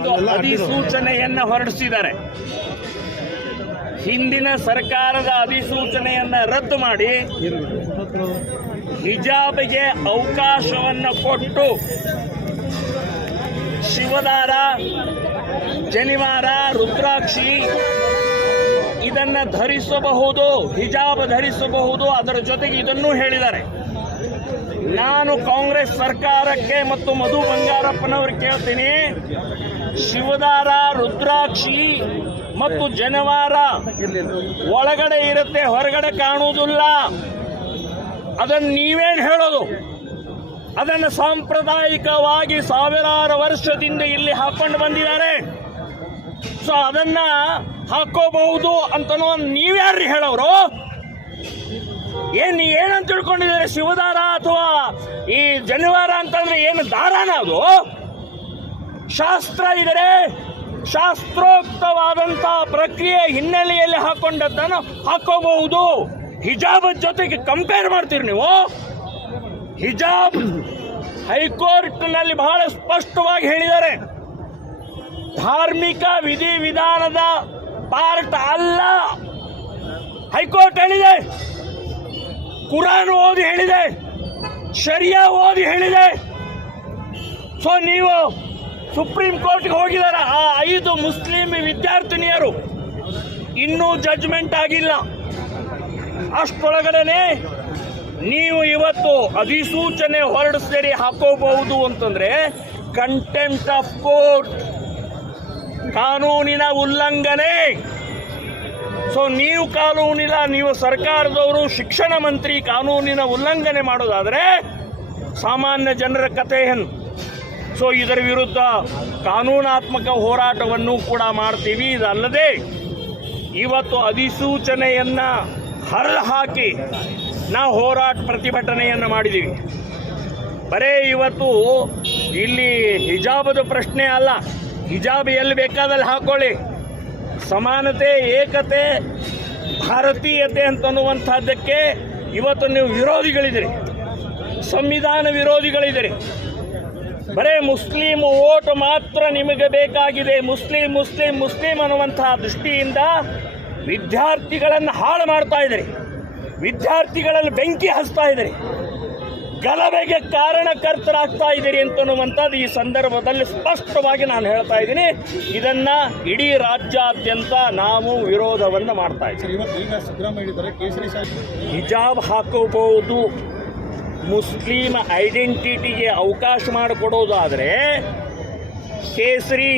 ಒಂದು ಅಧಿಸೂಚನೆಯನ್ನ ಹೊರಡಿಸಿದ್ದಾರೆ. ಹಿಂದಿನ ಸರ್ಕಾರದ ಅಧಿಸೂಚನೆಯನ್ನ ರದ್ದು ಮಾಡಿ ಹಿಜಾಬ್ಗೆ ಅವಕಾಶವನ್ನ ಕೊಟ್ಟು ಶಿವದಾರ, ಜನಿವಾರ, ರುದ್ರಾಕ್ಷಿ ಇದನ್ನ ಧರಿಸಬಹುದು, ಹಿಜಾಬ್ ಧರಿಸಬಹುದು. ಅದರ ಜೊತೆಗೆ ಇದನ್ನೂ ಹೇಳಿದ್ದಾರೆ. ನಾನು ಕಾಂಗ್ರೆಸ್ ಸರ್ಕಾರಕ್ಕೆ ಮತ್ತು ಮಧು ಬಂಗಾರಪ್ಪನವ್ರಿಗೆ ಕೇಳ್ತೀನಿ, ಶಿವದಾರ, ರುದ್ರಾಕ್ಷಿ ಮತ್ತು ಜನವಾರ ಒಳಗಡೆ ಇರುತ್ತೆ, ಹೊರಗಡೆ ಕಾಣುವುದಿಲ್ಲ. ಅದನ್ನು ನೀವೇನು ಹೇಳೋದು? ಅದನ್ನು ಸಾಂಪ್ರದಾಯಿಕವಾಗಿ ಸಾವಿರಾರು ವರ್ಷದಿಂದ ಇಲ್ಲಿ ಹಾಕೊಂಡು ಬಂದಿದ್ದಾರೆ. ಸೊ ಅದನ್ನ ಹಾಕೋಬಹುದು ಅಂತನೋ ನೀವ್ಯಾರು ಹೇಳೋರು? ಏನಂತ ತಿಳ್ಕೊಂಡಿದ್ದಾರೆ? ಶಿವದಾರ ಅಥವಾ ಈ ಜನಿವಾರ ಅಂತಂದ್ರೆ ಏನು ದಾರಾನ? ಅದು ಶಾಸ್ತ್ರ ಇದರೆ ಶಾಸ್ತ್ರೋಕ್ತವಾದಂತ ಪ್ರಕ್ರಿಯೆ ಹಿನ್ನೆಲೆಯಲ್ಲಿ ಹಾಕೊಂಡದ್ದನ್ನು ಹಾಕೋಬಹುದು. ಹಿಜಾಬ್ ಜೊತೆಗೆ ಕಂಪೇರ್ ಮಾಡ್ತೀರಿ ನೀವು? ಹಿಜಾಬ್ ಹೈಕೋರ್ಟ್ನಲ್ಲಿ ಬಹಳ ಸ್ಪಷ್ಟವಾಗಿ ಹೇಳಿದ್ದಾರೆ, ಧಾರ್ಮಿಕ ವಿಧಿವಿಧಾನದ ಪಾರ್ಟ್ ಅಲ್ಲ. ಹೈಕೋರ್ಟ್ ಹೇಳಿದೆ, ಕುರಾನ್ ಓದಿ ಹೇಳಿದೆ, ಶರಿಯಾ ಓದಿ ಹೇಳಿದೆ. ಸೊ ನೀವು ಸುಪ್ರೀಂ ಕೋರ್ಟ್ಗೆ ಹೋಗಿದ್ದಾರೆ. ಆ 5 ಮುಸ್ಲಿಂ ವಿದ್ಯಾರ್ಥಿನಿಯರು ಇನ್ನೂ ಜಡ್ಜ್ಮೆಂಟ್ ಆಗಿಲ್ಲ. ಅಷ್ಟೊಳಗಡೆ ನೀವು ಇವತ್ತು ಅಧಿಸೂಚನೆ ಹೊರಡಿಸ್ತೀರಿ ಹಾಕೋಬಹುದು ಅಂತಂದ್ರೆ ಕಂಟೆಂಪ್ಟ್ ಆಫ್ ಕೋರ್ಟ್, ಕಾನೂನಿನ ಉಲ್ಲಂಘನೆ. ಸೊ ನೀವು ಸರ್ಕಾರದವರು, ಶಿಕ್ಷಣ ಮಂತ್ರಿ ಕಾನೂನಿನ ಉಲ್ಲಂಘನೆ ಮಾಡೋದಾದ್ರೆ ಸಾಮಾನ್ಯ ಜನರ ಕಥೆ ಏನು? ಸೊ ಇದರ ವಿರುದ್ಧ ಕಾನೂನಾತ್ಮಕ ಹೋರಾಟವನ್ನು ಕೂಡ ಮಾಡ್ತೀವಿ. ಇದಲ್ಲದೆ ಇವತ್ತು ಅಧಿಸೂಚನೆಯನ್ನ ಹರಿದು ಹಾಕಿ ನಾವು ಪ್ರತಿಭಟನೆಯನ್ನು ಮಾಡಿದ್ದೀವಿ. ಬರೇ ಇವತ್ತು ಇಲ್ಲಿ ಹಿಜಾಬದ ಪ್ರಶ್ನೆ ಅಲ್ಲ. ಹಿಜಾಬ್ ಎಲ್ಲಿ ಬೇಕಾದಲ್ಲಿ ಹಾಕೊಳ್ಳಿ. ಸಮಾನತೆ, ಏಕತೆ, ಭಾರತೀಯತೆ ಅಂತನ್ನುವಂಥದ್ದಕ್ಕೆ ಇವತ್ತು ನೀವು ವಿರೋಧಿಗಳಿದ್ದೀರಿ, ಸಂವಿಧಾನ ವಿರೋಧಿಗಳಿದ್ದೀರಿ. ಬರೇ ಮುಸ್ಲಿಂ ಓಟ್ ಮಾತ್ರ ನಿಮಗೆ ಬೇಕಾಗಿದೆ. ಮುಸ್ಲಿಂ ಅನ್ನುವಂತಹ ದೃಷ್ಟಿಯಿಂದ ವಿದ್ಯಾರ್ಥಿಗಳನ್ನು ಹಾಳು ಮಾಡ್ತಾ ಇದ್ದೀರಿ, ವಿದ್ಯಾರ್ಥಿಗಳಲ್ಲಿ ಬೆಂಕಿ ಹಚ್ತಾ ಇದ್ದೀರಿ, ಗಲಭೆಗೆ ಕಾರಣಕರ್ತರಾಗ್ತಾ ಇದ್ದೀರಿ ಅಂತನ್ನುವಂಥದ್ದು ಈ ಸಂದರ್ಭದಲ್ಲಿ ಸ್ಪಷ್ಟವಾಗಿ ನಾನು ಹೇಳ್ತಾ ಇದ್ದೀನಿ. ಇದನ್ನ ಇಡೀ ರಾಜ್ಯಾದ್ಯಂತ ನಾವು ವಿರೋಧವನ್ನು ಮಾಡ್ತಾ ಇದ್ದೀವಿ. ಹಿಜಾಬ್ ಹಾಕೋಬಹುದು, ಮುಸ್ಲಿಂ ಐಡೆಂಟಿಟಿಗೆ ಅವಕಾಶ ಮಾಡಿಕೊಡೋದಾದರೆ ಕೇಸರಿ